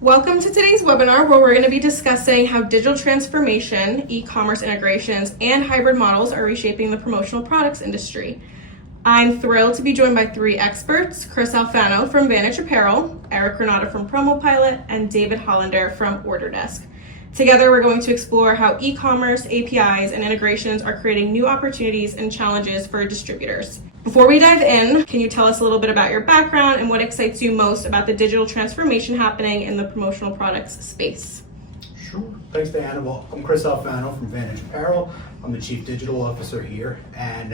Welcome to today's webinar where we're going to be discussing how digital transformation, e-commerce integrations, and hybrid models are reshaping the promotional products industry. I'm thrilled to be joined by three experts, Chris Alfano from Vantage Apparel, Eric Renata from Promo and David Hollander from OrderDesk. Together, we're going to explore how e-commerce, APIs, and integrations are creating new opportunities and challenges for distributors. Before we dive in, can you tell us a little bit about your background and what excites you most about the digital transformation happening in the promotional products space? Sure. Thanks, Diana. Well, I'm Chris Alfano from Vantage Apparel. I'm the Chief Digital Officer here. And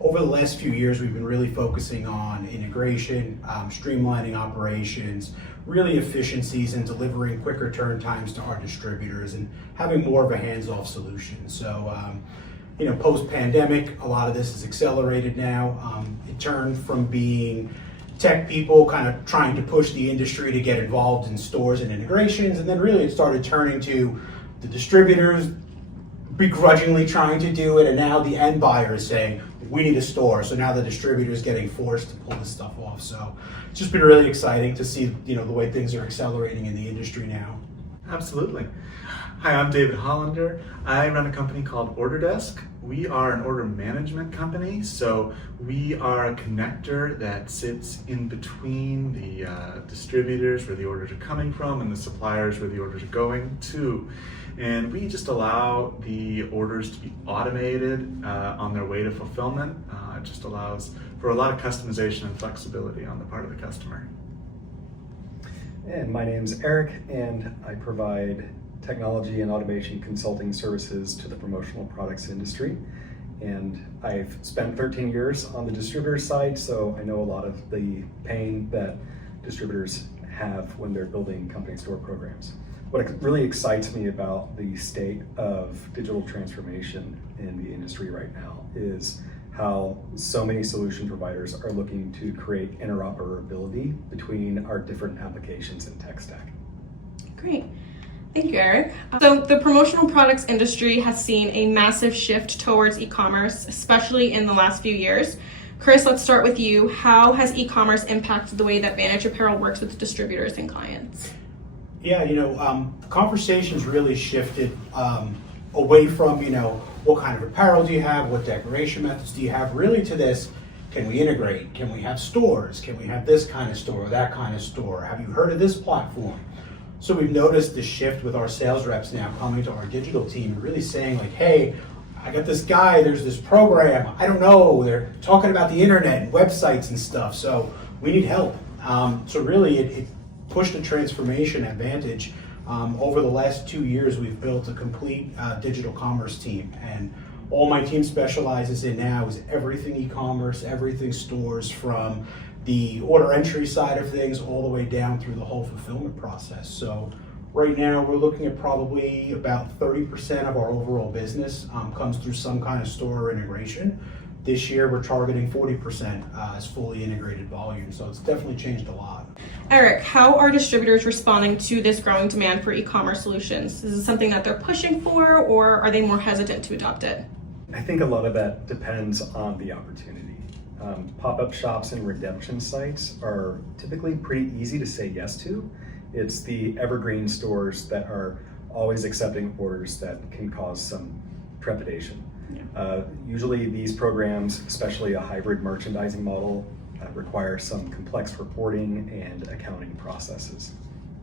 over the last few years, we've been really focusing on integration, streamlining operations, really efficiencies, and delivering quicker turn times to our distributors and having more of a hands-off solution. So, post-pandemic, a lot of this is accelerated now. It turned from being tech people kind of trying to push the industry to get involved in stores and integrations, and then really it started turning to the distributors begrudgingly trying to do it, and now the end buyer is saying, we need a store. So now the distributor is getting forced to pull this stuff off. So it's just been really exciting to see, the way things are accelerating in the industry now. Absolutely. Hi, I'm David Hollander. I run a company called OrderDesk. We are an order management company, so we are a connector that sits in between the distributors where the orders are coming from and the suppliers where the orders are going to. And we just allow the orders to be automated on their way to fulfillment. It just allows for a lot of customization and flexibility on the part of the customer. And my name's Eric, and I provide technology and automation consulting services to the promotional products industry. And I've spent 13 years on the distributor side, so I know a lot of the pain that distributors have when they're building company store programs. What really excites me about the state of digital transformation in the industry right now is how so many solution providers are looking to create interoperability between our different applications and tech stack. Great. Thank you, Eric. So the promotional products industry has seen a massive shift towards e-commerce, especially in the last few years. Chris, let's start with you. How has e-commerce impacted the way that Vantage Apparel works with distributors and clients? Yeah, conversations really shifted away from, what kind of apparel do you have, what decoration methods do you have, really to this, can we integrate? Can we have stores? Can we have this kind of store or that kind of store? Have you heard of this platform? So we've noticed the shift with our sales reps now coming to our digital team and really saying like, hey, I got this guy, there's this program, I don't know, they're talking about the internet and websites and stuff, so we need help. So really it pushed a transformation at Vantage. Over the last 2 years, we've built a complete digital commerce team, and all my team specializes in now is everything e-commerce, everything stores, from the order entry side of things all the way down through the whole fulfillment process. So right now we're looking at probably about 30% of our overall business comes through some kind of store or integration. This year we're targeting 40% as fully integrated volume, so it's definitely changed a lot. Eric, how are distributors responding to this growing demand for e-commerce solutions? Is it something that they're pushing for, or are they more hesitant to adopt it? I think a lot of that depends on the opportunity. Pop-up shops and redemption sites are typically pretty easy to say yes to. It's the evergreen stores that are always accepting orders that can cause some trepidation. Usually these programs, especially a hybrid merchandising model, require some complex reporting and accounting processes.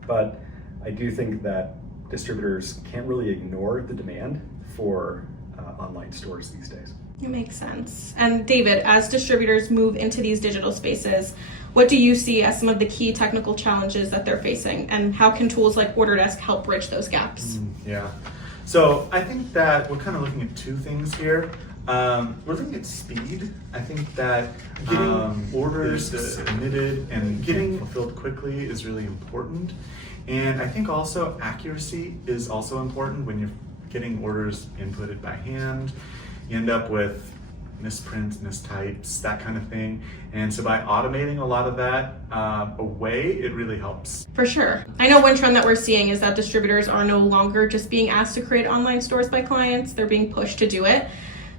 But I do think that distributors can't really ignore the demand for online stores these days. It makes sense. And David, as distributors move into these digital spaces, what do you see as some of the key technical challenges that they're facing, and how can tools like OrderDesk help bridge those gaps? So I think that we're kind of looking at two things here. We're looking at speed. I think that getting orders submitted and getting fulfilled quickly is really important. And I think also accuracy is also important when you're getting orders inputted by hand. You end up with misprints, mistypes, that kind of thing. And so by automating a lot of that away, it really helps. For sure. I know one trend that we're seeing is that distributors are no longer just being asked to create online stores by clients, they're being pushed to do it.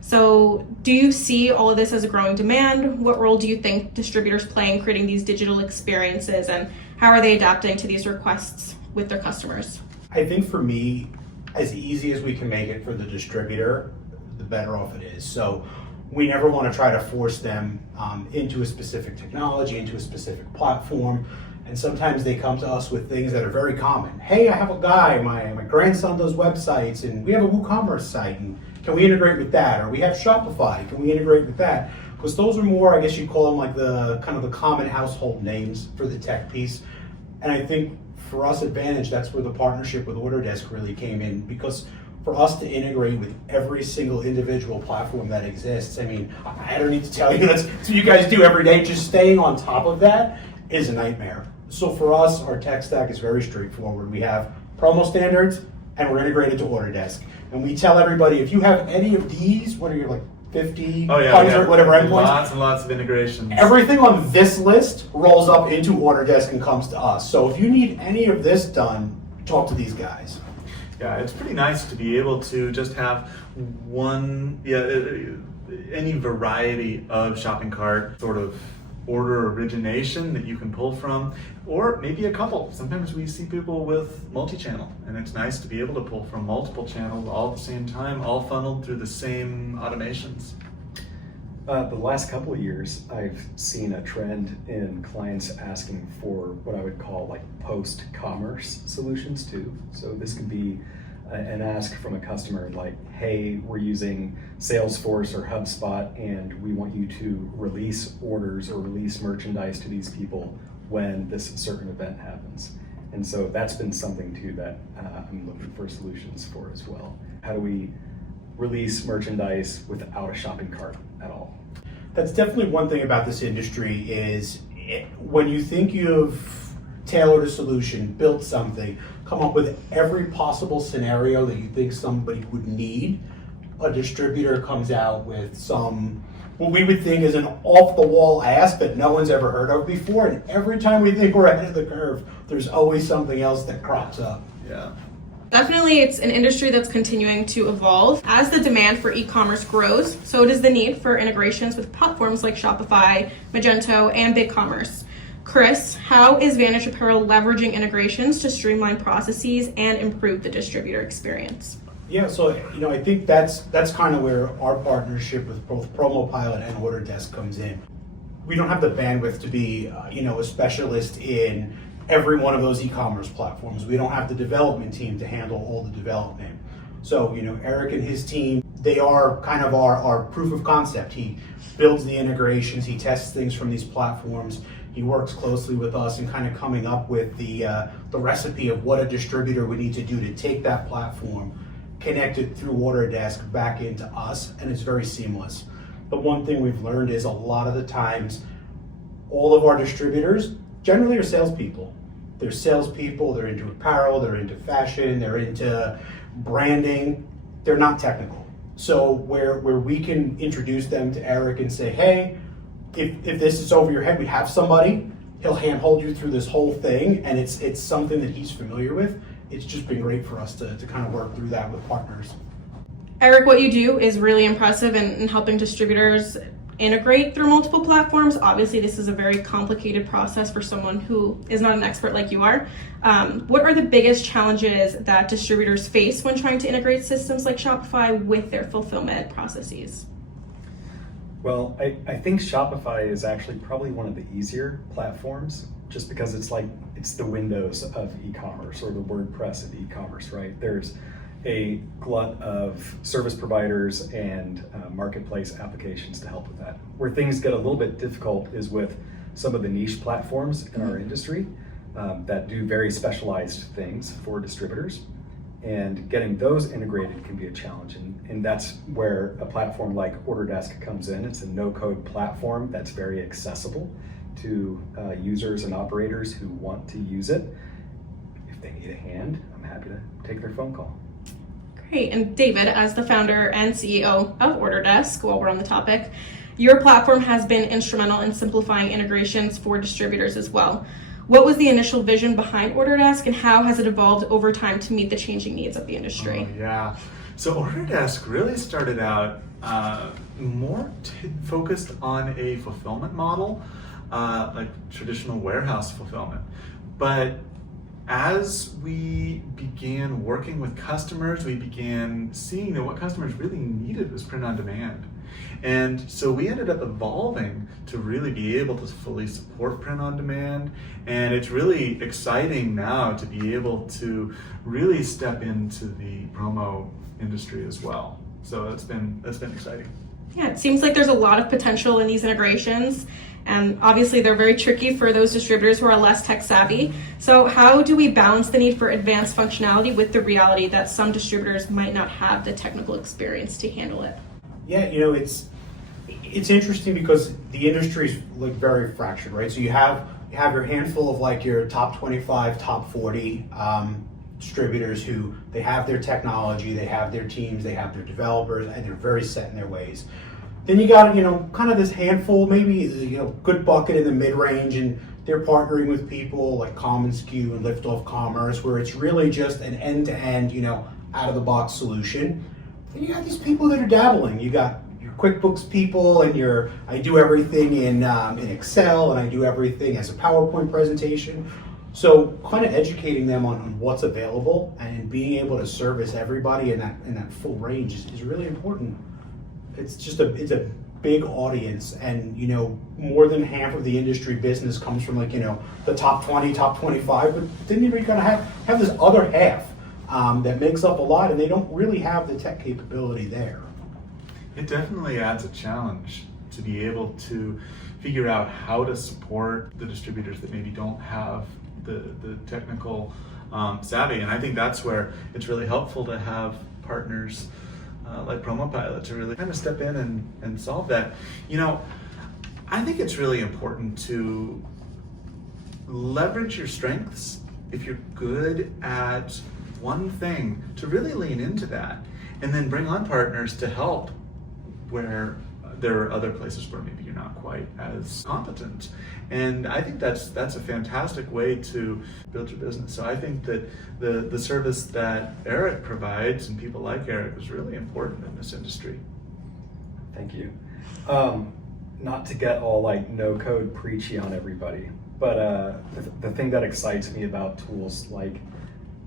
So do you see all of this as a growing demand? What role do you think distributors play in creating these digital experiences, and How are they adapting to these requests with their customers? I think for me, as easy as we can make it for the distributor, the better off it is. So we never want to try to force them into a specific technology, into a specific platform. And sometimes they come to us with things that are very common. Hey, I have a guy, my grandson does websites, and we have a WooCommerce site, and can we integrate with that? Or we have Shopify, can we integrate with that? Because those are more, I guess you call them like the kind of the common household names for the tech piece. And I think for us at Vantage, that's where the partnership with Autodesk really came in, because for us to integrate with every single individual platform that exists, I mean, I don't need to tell you, that's what you guys do every day. Just staying on top of that is a nightmare. So for us, our tech stack is very straightforward. We have promo standards, and we're integrated to Autodesk. And we tell everybody, if you have any of these, what are you, like 50, 100, whatever endpoints? Lots and lots of integrations. Everything on this list rolls up into Autodesk and comes to us. So if you need any of this done, talk to these guys. Yeah, it's pretty nice to be able to just have any variety of shopping cart sort of order origination that you can pull from, or maybe a couple. Sometimes we see people with multi-channel, and it's nice to be able to pull from multiple channels all at the same time, all funneled through the same automations. The last couple of years, I've seen a trend in clients asking for what I would call like post-commerce solutions too. So this could be an ask from a customer like, hey, we're using Salesforce or HubSpot and we want you to release orders or release merchandise to these people when this certain event happens. And so that's been something too that I'm looking for solutions for as well. How do we release merchandise without a shopping cart at all? That's definitely one thing about this industry is when you think you've tailored a solution, built something, come up with every possible scenario that you think somebody would need, a distributor comes out with some, what we would think is an off-the-wall ask that no one's ever heard of before, and every time we think we're ahead of the curve, there's always something else that crops up. Yeah. Definitely, it's an industry that's continuing to evolve. As the demand for e-commerce grows, so does the need for integrations with platforms like Shopify, Magento, and BigCommerce. Chris, how is Vantage Apparel leveraging integrations to streamline processes and improve the distributor experience? Yeah, so I think that's kind of where our partnership with both PromoPilot and Autodesk comes in. We don't have the bandwidth to be a specialist in every one of those e-commerce platforms. We don't have the development team to handle all the development. So Eric and his team, they are kind of our proof of concept. He builds the integrations, he tests things from these platforms. He works closely with us in kind of coming up with the recipe of what a distributor would need to do to take that platform, connect it through Autodesk back into us, and it's very seamless. The one thing we've learned is a lot of the times, all of our distributors generally are salespeople. They're salespeople, they're into apparel, they're into fashion, they're into branding, they're not technical. So where we can introduce them to Eric and say, hey, if this is over your head, we have somebody, he'll handhold you through this whole thing, and it's something that he's familiar with. It's just been great for us to kind of work through that with partners. Eric, what you do is really impressive in helping distributors integrate through multiple platforms. Obviously, this is a very complicated process for someone who is not an expert like you are. What are the biggest challenges that distributors face when trying to integrate systems like Shopify with their fulfillment processes? Well, I think Shopify is actually probably one of the easier platforms, just because it's the Windows of e-commerce, or the WordPress of e-commerce, right? There's a glut of service providers and marketplace applications to help with that. Where things get a little bit difficult is with some of the niche platforms in our industry that do very specialized things for distributors. And getting those integrated can be a challenge. And that's where a platform like Autodesk comes in. It's a no-code platform that's very accessible to users and operators who want to use it. If they need a hand, I'm happy to take their phone call. Great. And David, as the founder and CEO of Autodesk, while we're on the topic, your platform has been instrumental in simplifying integrations for distributors as well. What was the initial vision behind Autodesk, and how has it evolved over time to meet the changing needs of the industry? Yeah. So Autodesk really started out more focused on a fulfillment model, like traditional warehouse fulfillment. But as we began working with customers, we began seeing that what customers really needed was print on demand. And so we ended up evolving to really be able to fully support print on demand. And it's really exciting now to be able to really step into the promo industry as well. So that's been exciting. Yeah, it seems like there's a lot of potential in these integrations, and obviously they're very tricky for those distributors who are less tech savvy. So how do we balance the need for advanced functionality with the reality that some distributors might not have the technical experience to handle it? Yeah, it's interesting because the industry is like very fractured, right? So you have your handful of like your top 25, top 40 distributors who they have their technology, they have their teams, they have their developers, and they're very set in their ways. Then you got kind of this handful, maybe good bucket in the mid-range, and they're partnering with people like commonsku and Liftoff Commerce, where it's really just an end-to-end, out-of-the-box solution. And you got these people that are dabbling. You got your QuickBooks people, and I do everything in Excel, and I do everything as a PowerPoint presentation. So kind of educating them on what's available and being able to service everybody in that full range is really important. It's a big audience, and more than half of the industry business comes from the top 20, top 25, but then you're gonna have this other half that makes up a lot, and they don't really have the tech capability there. It definitely adds a challenge to be able to figure out how to support the distributors that maybe don't have the technical savvy, and I think that's where it's really helpful to have partners like Promo Pilot to really kind of step in and solve that. I think it's really important to leverage your strengths. If you're good at one thing, to really lean into that, and then bring on partners to help where there are other places where maybe you're not quite as competent. And I think that's a fantastic way to build your business. So I think that the service that Eric provides and people like Eric is really important in this industry. Thank you. Not to get all no code preachy on everybody, but the thing that excites me about tools like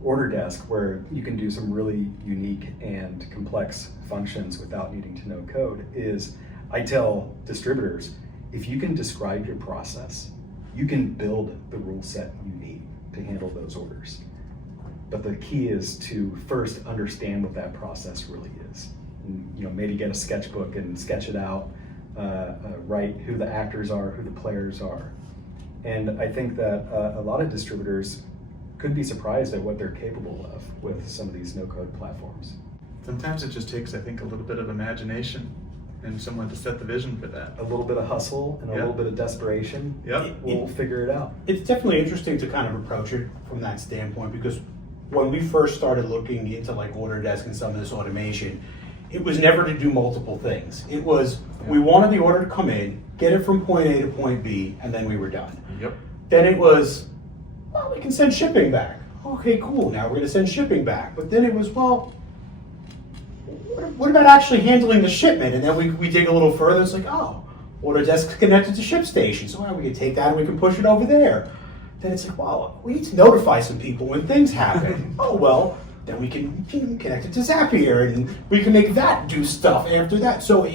Order Desk, where you can do some really unique and complex functions without needing to know code, is I tell distributors, if you can describe your process, you can build the rule set you need to handle those orders. But the key is to first understand what that process really is. And, maybe get a sketchbook and sketch it out, write who the actors are, who the players are. And I think that a lot of distributors could be surprised at what they're capable of with some of these no-code platforms. Sometimes it just takes, I think, a little bit of imagination and someone to set the vision for that. A little bit of hustle and a little bit of desperation. Yep. We'll figure it out. It's definitely interesting to kind of approach it from that standpoint, because when we first started looking into Order Desk and some of this automation, it was never to do multiple things. It was, we wanted the order to come in, get it from point A to point B, and then we were done. Yep. Then it was, well, we can send shipping back. Okay, cool, now we're gonna send shipping back. But then it was, well, what about actually handling the shipment? And then we dig a little further, it's oh, Order Desk connected to ShipStation, so we can take that and we can push it over there. Then it's well, we need to notify some people when things happen. Oh, well, then we can connect it to Zapier, and we can make that do stuff after that. So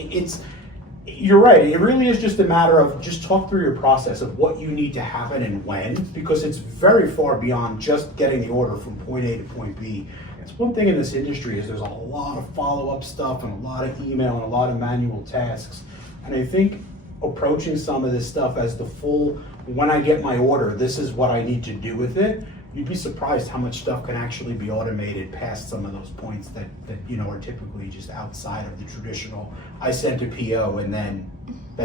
you're right, it really is just a matter of just talk through your process of what you need to happen and when, because it's very far beyond just getting the order from point A to point B. It's one thing in this industry is there's a lot of follow-up stuff and a lot of email and a lot of manual tasks. And I think approaching some of this stuff as the full, when I get my order, this is what I need to do with it, you'd be surprised how much stuff can actually be automated past some of those points that are typically just outside of the traditional, I sent a PO and then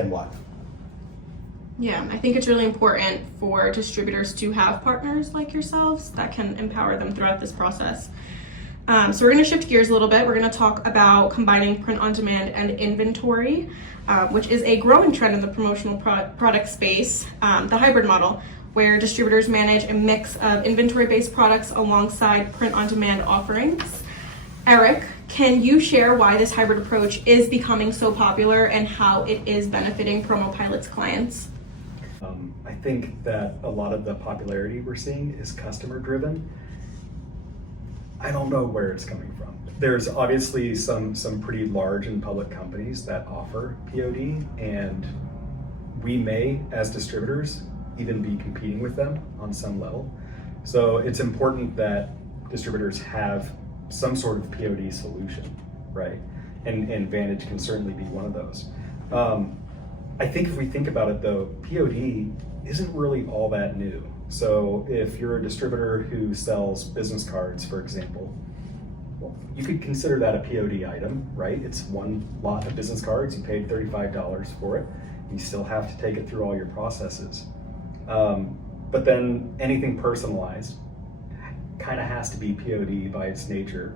what? Yeah, I think it's really important for distributors to have partners like yourselves that can empower them throughout this process. So we're going to shift gears a little bit. We're going to talk about combining print on demand and inventory, which is a growing trend in the promotional product space, the hybrid model, where distributors manage a mix of inventory-based products alongside print on demand offerings. Eric, can you share why this hybrid approach is becoming so popular and how it is benefiting Promo Pilot's clients? I think that a lot of the popularity we're seeing is customer driven. I don't know where it's coming from. There's obviously some pretty large and public companies that offer POD, and we may, as distributors, even be competing with them on some level. So it's important that distributors have some sort of POD solution, right? And Vantage can certainly be one of those. I think if we think about it though, POD isn't really all that new. So if you're a distributor who sells business cards, for example, well, you could consider that a POD item, right? It's one lot of business cards, you paid $35 for it. You still have to take it through all your processes. But then anything personalized kind of has to be POD by its nature.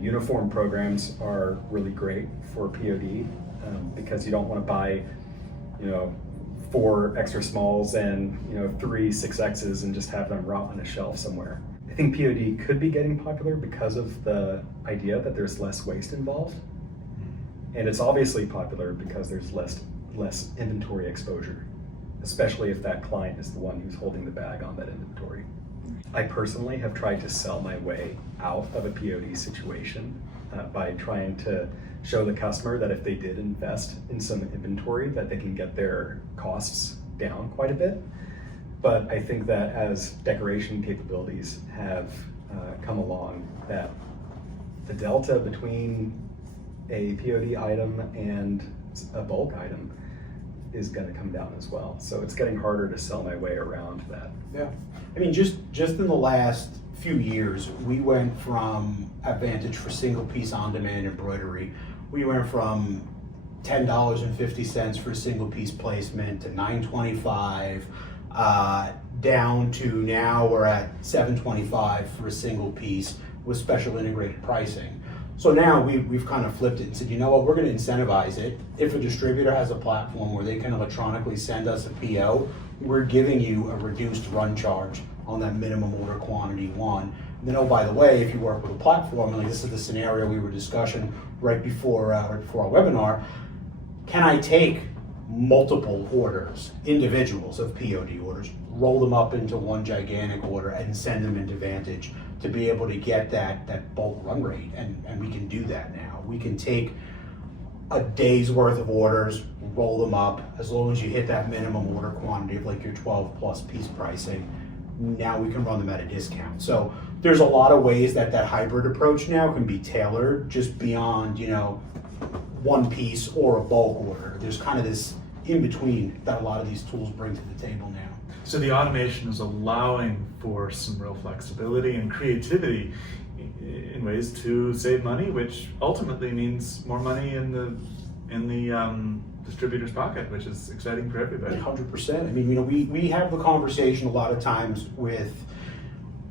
Uniform programs are really great for POD because you don't want to buy, 4 extra smalls and 3 6Xs and just have them rot on a shelf somewhere. I think POD could be getting popular because of the idea that there's less waste involved, and it's obviously popular because there's less inventory exposure, especially if that client is the one who's holding the bag on that inventory. I personally have tried to sell my way out of a POD situation by trying to show the customer that if they did invest in some inventory, that they can get their costs down quite a bit. But I think that as decoration capabilities have come along, that the delta between a POD item and a bulk item is going to come down as well. So it's getting harder to sell my way around that. Yeah, I mean, just in the last few years, we went from Vantage for single piece on-demand embroidery. We went from $10.50 for a single piece placement to $9.25, down to now we're at $7.25 for a single piece with special integrated pricing. So now we've kind of flipped it and said, you know what, we're going to incentivize it. If a distributor has a platform where they can electronically send us a PO, we're giving you a reduced run charge on that minimum order quantity one. And then, oh, by the way, if you work with a platform, and like this is the scenario we were discussing right before our webinar, can I take multiple orders, individuals of POD orders, roll them up into one gigantic order and send them into Vantage to be able to get that bulk run rate? And we can do that now. We can take a day's worth of orders, roll them up, as long as you hit that minimum order quantity of like your 12 plus piece pricing. Now we can run them at a discount. So there's a lot of ways that hybrid approach now can be tailored just beyond, one piece or a bulk order. There's kind of this in between that a lot of these tools bring to the table now. So the automation is allowing for some real flexibility and creativity in ways to save money, which ultimately means more money in the distributor's pocket, which is exciting for everybody. 100%. I mean, we have the conversation a lot of times with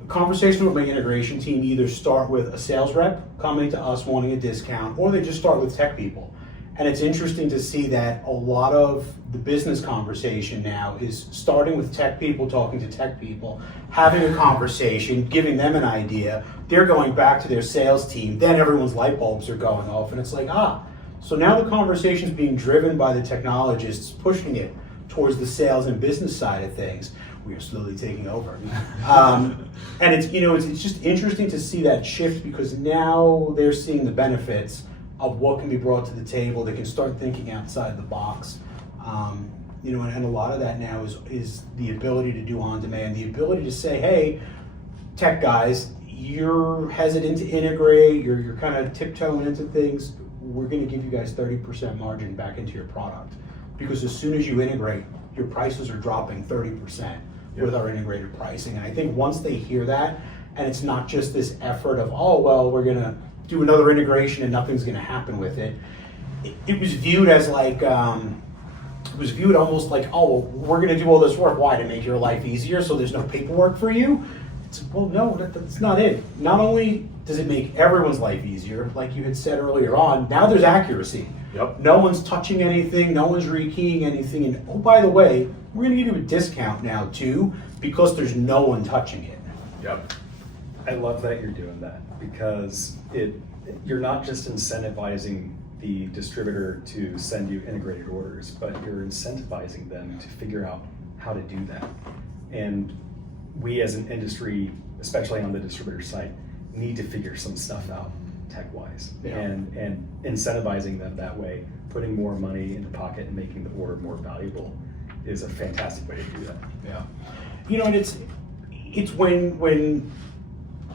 my integration team. Either start with a sales rep coming to us wanting a discount, or they just start with tech people. And it's interesting to see that a lot of the business conversation now is starting with tech people talking to tech people, having a conversation, giving them an idea. They're going back to their sales team. Then everyone's light bulbs are going off, and it's like, so now the conversation's being driven by the technologists pushing it towards the sales and business side of things. We are slowly taking over. And it's just interesting to see that shift, because now they're seeing the benefits of what can be brought to the table. They can start thinking outside the box. And a lot of that now is the ability to do on demand, the ability to say, hey, tech guys, you're hesitant to integrate, you're kind of tiptoeing into things. We're going to give you guys 30% margin back into your product, because as soon as you integrate, your prices are dropping 30% with our integrated pricing. And I think once they hear that, and it's not just this effort of, we're going to do another integration and nothing's going to happen with it. It was viewed as like, it was viewed almost like, we're going to do all this work. Why? To make your life easier so there's no paperwork for you? It's, well, no, that's not it. Not only does it make everyone's life easier, like you had said earlier on, now there's accuracy. Yep. No one's touching anything, no one's rekeying anything, and oh, by the way, we're going to give you a discount now too, because there's no one touching it. Yep. I love that you're doing that, because you're not just incentivizing the distributor to send you integrated orders, but you're incentivizing them to figure out how to do that. And we as an industry, especially on the distributor side, need to figure some stuff out tech-wise. Yeah. And incentivizing them that way, putting more money in the pocket and making the order more valuable is a fantastic way to do that. Yeah. You know, and it's when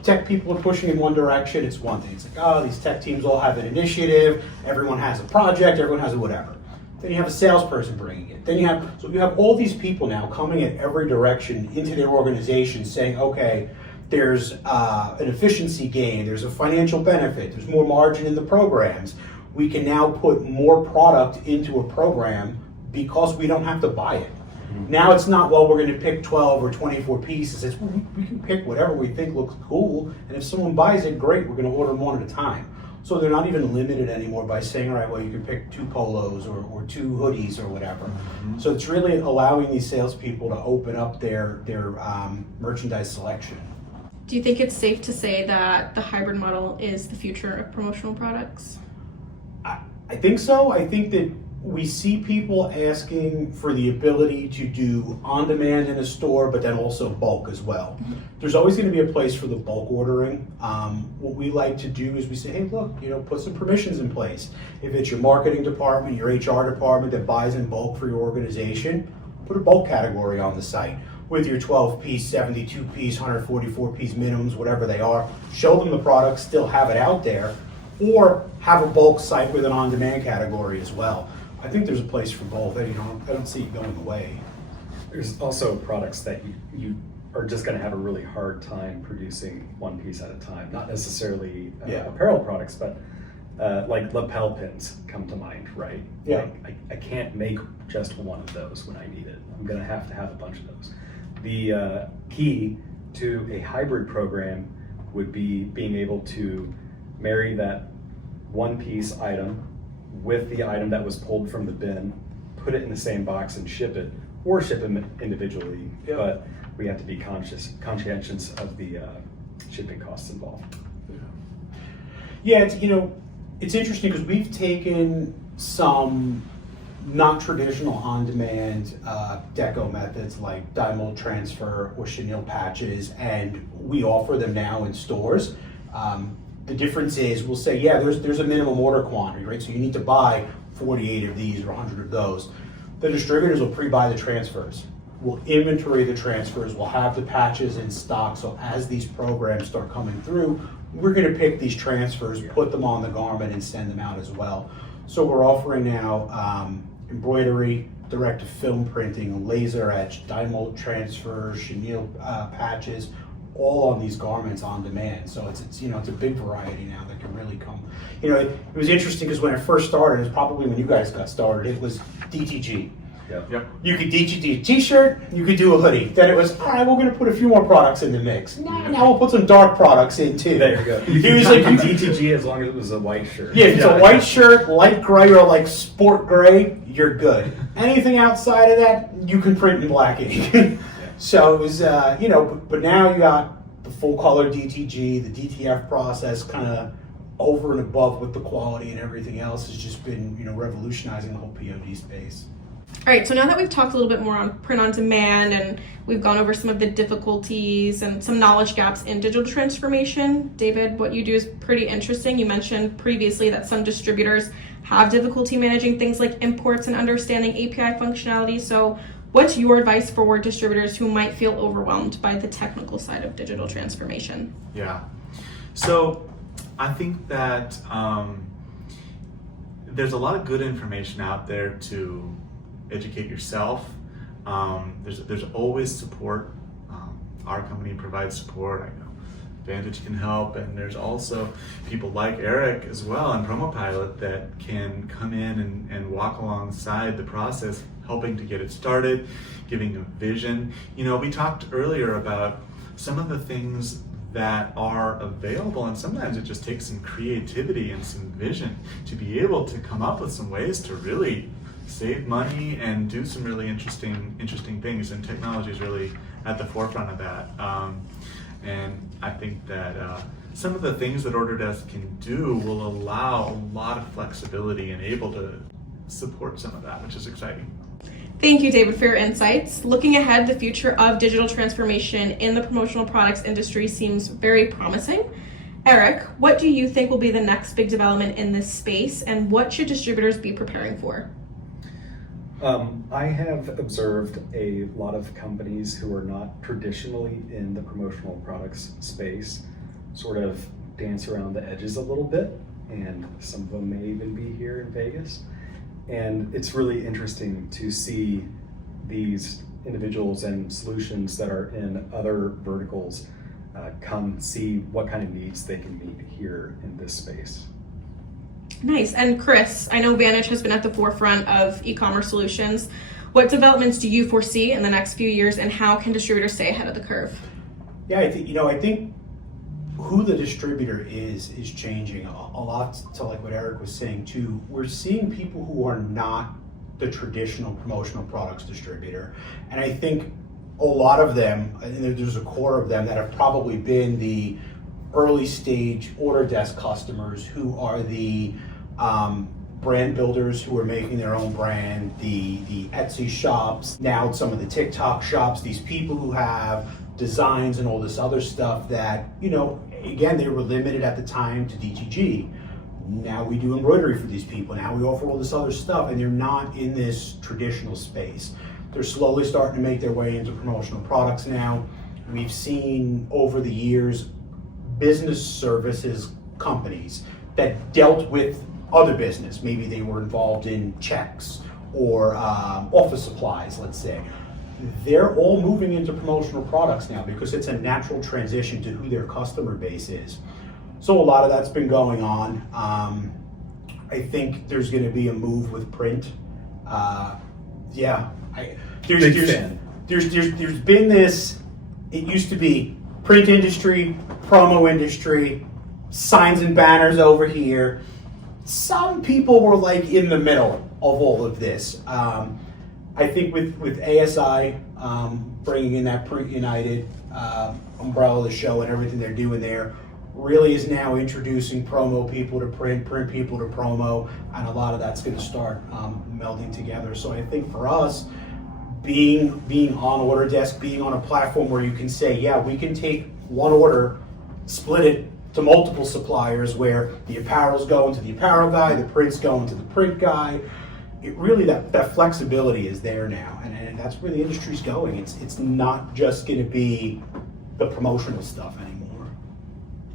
tech people are pushing in one direction, it's one thing. It's like, oh, these tech teams all have an initiative, everyone has a project, everyone has a whatever. Then you have a salesperson bringing it. Then you have all these people now coming in every direction into their organization saying, okay, there's an efficiency gain, there's a financial benefit, there's more margin in the programs. We can now put more product into a program because we don't have to buy it. Now it's not, well, we're going to pick 12 or 24 pieces. It's, well, we can pick whatever we think looks cool, and if someone buys it, great, we're going to order them one at a time. So they're not even limited anymore by saying, all right, well, you can pick 2 polos or 2 hoodies or whatever. So it's really allowing these salespeople to open up their merchandise selection. Do you think it's safe to say that the hybrid model is the future of promotional products? I think so. I think that we see people asking for the ability to do on-demand in a store, but then also bulk as well. There's always going to be a place for the bulk ordering. What we like to do is we say, hey, look, put some permissions in place. If it's your marketing department, your HR department that buys in bulk for your organization, put a bulk category on the site with your 12-piece, 72-piece, 144-piece minimums, whatever they are. Show them the product, still have it out there, or have a bulk site with an on-demand category as well. I think there's a place for both. I don't see it going away. There's also products that you are just going to have a really hard time producing one piece at a time. Not necessarily apparel products, but like lapel pins come to mind, right? Yeah. Like, I can't make just one of those when I need it. I'm going to have a bunch of those. The key to a hybrid program would be being able to marry that one-piece item with the item that was pulled from the bin, put it in the same box and ship it, or ship them individually. Yeah. But we have to be conscientious of the shipping costs involved. Yeah, it's interesting because we've taken some not traditional on-demand deco methods like dye mold transfer or chenille patches, and we offer them now in stores. The difference is we'll say, yeah, there's a minimum order quantity, right? So you need to buy 48 of these or 100 of those. The distributors will pre-buy the transfers. We'll inventory the transfers. We'll have the patches in stock. So as these programs start coming through, we're going to pick these transfers, put them on the garment, and send them out as well. So we're offering now embroidery, direct-to-film printing, laser etch, dye mold transfer, chenille patches, all on these garments on demand. So it's a big variety now that can really come. It was interesting because when I first started, it was probably when you guys got started, it was DTG. Yep. You could DTG a t-shirt, you could do a hoodie. Then it was, all right, we're going to put a few more products in the mix. Now we'll put some dark products in too. There you go. It was like DTG as long as it was a white shirt. Yeah, if it's a white shirt, light gray, or like sport gray, you're good. Anything outside of that, you can print in black ink. So it was, but now you got the full color DTG, the DTF process kind of over and above with the quality and everything else has just been, revolutionizing the whole POD space. All right, so now that we've talked a little bit more on print on demand and we've gone over some of the difficulties and some knowledge gaps in digital transformation, David, what you do is pretty interesting. You mentioned previously that some distributors have difficulty managing things like imports and understanding API functionality. So what's your advice for distributors who might feel overwhelmed by the technical side of digital transformation? Yeah. So I think that there's a lot of good information out there to educate yourself. There's always support. Our company provides support. I know Vantage can help, and there's also people like Eric as well and PromoPilot that can come in and walk alongside the process, helping to get it started, giving a vision. We talked earlier about some of the things that are available, and sometimes it just takes some creativity and some vision to be able to come up with some ways to really save money and do some really interesting things, and technology is really at the forefront of that. And I think that some of the things that Orderdesk can do will allow a lot of flexibility and able to support some of that, which is exciting. Thank you, David, for your insights. Looking ahead, the future of digital transformation in the promotional products industry seems very promising. Eric, what do you think will be the next big development in this space, and what should distributors be preparing for? I have observed a lot of companies who are not traditionally in the promotional products space sort of dance around the edges a little bit, and some of them may even be here in Vegas. And it's really interesting to see these individuals and solutions that are in other verticals come see what kind of needs they can meet here in this space. Nice. And Chris, I know Vantage has been at the forefront of e-commerce solutions. What developments do you foresee in the next few years, and how can distributors stay ahead of the curve? Yeah, I think who the distributor is changing a lot to like what Eric was saying too. We're seeing people who are not the traditional promotional products distributor. And I think a lot of them, and there's a core of them that have probably been the early stage order desk customers who are the brand builders who are making their own brand, the Etsy shops, now some of the TikTok shops, these people who have designs and all this other stuff that, again, they were limited at the time to DTG. Now we do embroidery for these people. Now we offer all this other stuff, and they're not in this traditional space. They're slowly starting to make their way into promotional products now. We've seen over the years business services companies that dealt with other business. Maybe they were involved in checks or office supplies, let's say. They're all moving into promotional products now because it's a natural transition to who their customer base is. So a lot of that's been going on. I think there's going to be a move with print. There's been this. It used to be print industry, promo industry, signs and banners over here. Some people were like in the middle of all of this. I think with ASI bringing in that Print United umbrella of the show and everything they're doing there, really is now introducing promo people to print people to promo, and a lot of that's going to start melding together. So I think for us, being on Order Desk, being on a platform where you can say, yeah, we can take one order, split it to multiple suppliers, where the apparel's going to the apparel guy, the print's going to the print guy. It really, that flexibility is there now, and that's where the industry's going. It's not just going to be the promotional stuff anymore.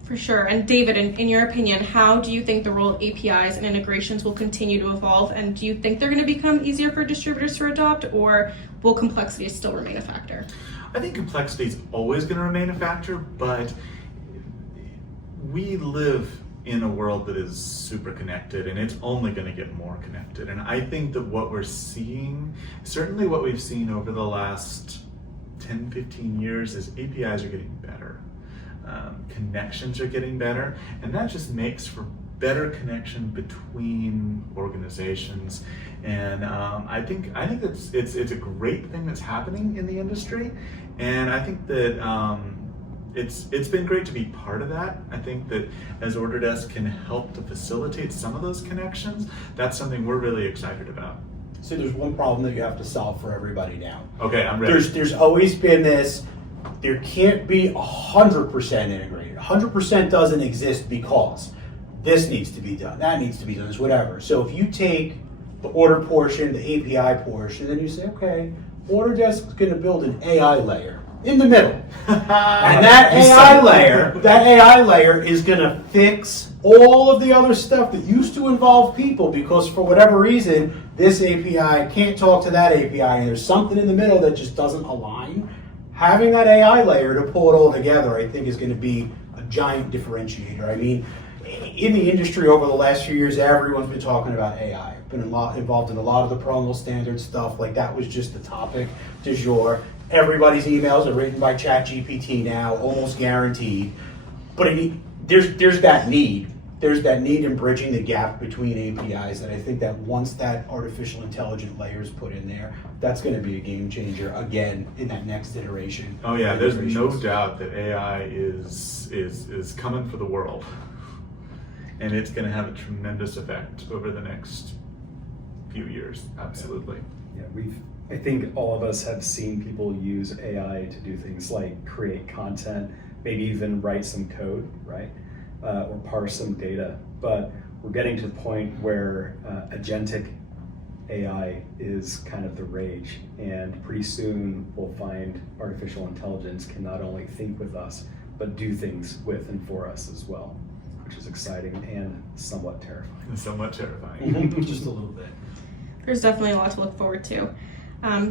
For sure. And David, in your opinion, how do you think the role of APIs and integrations will continue to evolve? And do you think they're going to become easier for distributors to adopt, or will complexity still remain a factor? I think complexity is always going to remain a factor, but we live in a world that is super connected, and it's only going to get more connected. And I think that what we're seeing, certainly what we've seen over the last 10, 15 years, is APIs are getting better. Connections are getting better, and that just makes for better connection between organizations. And I think that's it's a great thing that's happening in the industry, and I think that it's been great to be part of that. I think that as Order Desk can help to facilitate some of those connections, that's something we're really excited about. So there's one problem that you have to solve for everybody now. Okay, I'm ready. There's always been this. There can't be 100% integrated. 100% doesn't exist because this needs to be done, that needs to be done, it's whatever. So if you take the order portion, the API portion, then you say, okay, Order Desk is going to build an AI layer in the middle. And that AI layer is going to fix all of the other stuff that used to involve people, because for whatever reason, this API can't talk to that API, and there's something in the middle that just doesn't align. Having that AI layer to pull it all together, I think, is going to be a giant differentiator. I mean, in the industry over the last few years, everyone's been talking about AI. I've been involved in a lot of the promo standard stuff. Like, that was just the topic du jour. Everybody's emails are written by ChatGPT now, almost guaranteed. But there's that need. There's that need in bridging the gap between APIs, that I think that once that artificial intelligence layer is put in there, that's going to be a game changer again in that next iteration. Oh yeah, there's no doubt that AI is coming for the world, and it's going to have a tremendous effect over the next few years. Absolutely. Yeah, I think all of us have seen people use AI to do things like create content, maybe even write some code, right? Or parse some data. But we're getting to the point where agentic AI is kind of the rage, and pretty soon we'll find artificial intelligence can not only think with us, but do things with and for us as well, which is exciting and somewhat terrifying. Somewhat terrifying. Just a little bit. There's definitely a lot to look forward to.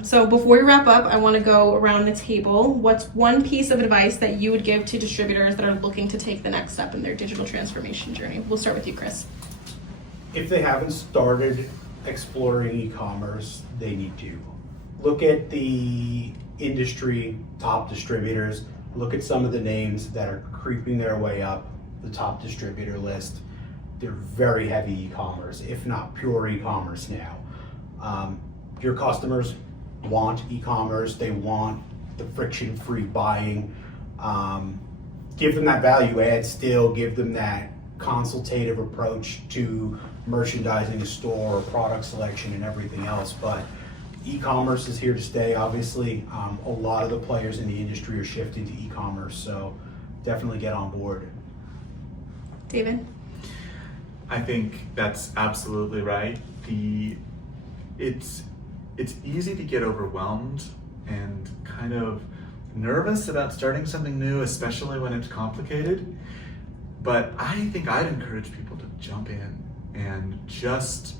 So before we wrap up, I want to go around the table. What's one piece of advice that you would give to distributors that are looking to take the next step in their digital transformation journey? We'll start with you, Chris. If they haven't started exploring e-commerce, they need to. Look at the industry top distributors. Look at some of the names that are creeping their way up the top distributor list. They're very heavy e-commerce, if not pure e-commerce now. Your customers want e-commerce. They want the friction-free buying. Give them that value add still. Give them that consultative approach to merchandising a store, product selection, and everything else. But e-commerce is here to stay. Obviously, a lot of the players in the industry are shifting to e-commerce, so definitely get on board. David? I think that's absolutely right. It's easy to get overwhelmed and kind of nervous about starting something new, especially when it's complicated. But I think I'd encourage people to jump in and just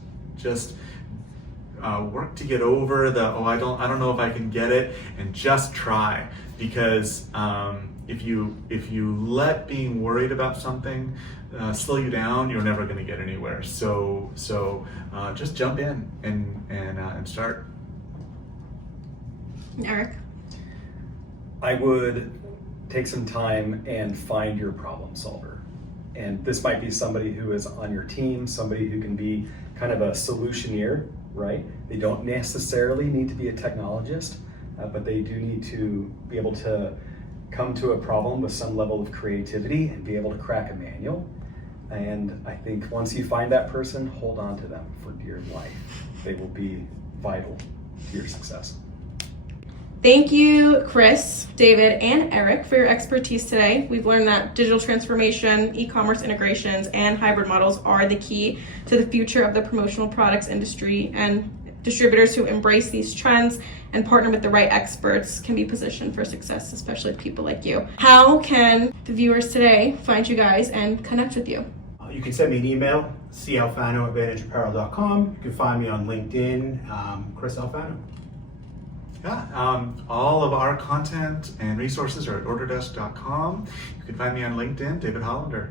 work to get over the I don't know if I can get it, and just try. Because if you let being worried about something slow you down, you're never going to get anywhere. So just jump in and start. Eric? I would take some time and find your problem solver. And this might be somebody who is on your team, somebody who can be kind of a solutioneer, right? They don't necessarily need to be a technologist, but they do need to be able to come to a problem with some level of creativity and be able to crack a manual. And I think once you find that person, hold on to them for dear life. They will be vital to your success. Thank you, Chris, David, and Eric for your expertise today. We've learned that digital transformation, e-commerce integrations, and hybrid models are the key to the future of the promotional products industry, and distributors who embrace these trends and partner with the right experts can be positioned for success, especially with people like you. How can the viewers today find you guys and connect with you? You can send me an email, calfano@vantageapparel.com. You can find me on LinkedIn, Chris Alfano. Yeah, all of our content and resources are at orderdesk.com. You can find me on LinkedIn, David Hollander.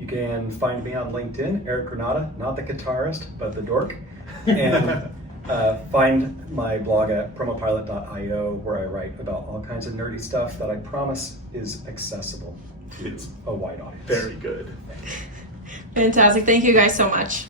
You can find me on LinkedIn, Eric Granata, not the guitarist, but the dork. And find my blog at promopilot.io, where I write about all kinds of nerdy stuff that I promise is accessible to It's a wide audience. very good. Fantastic. Thank you guys so much.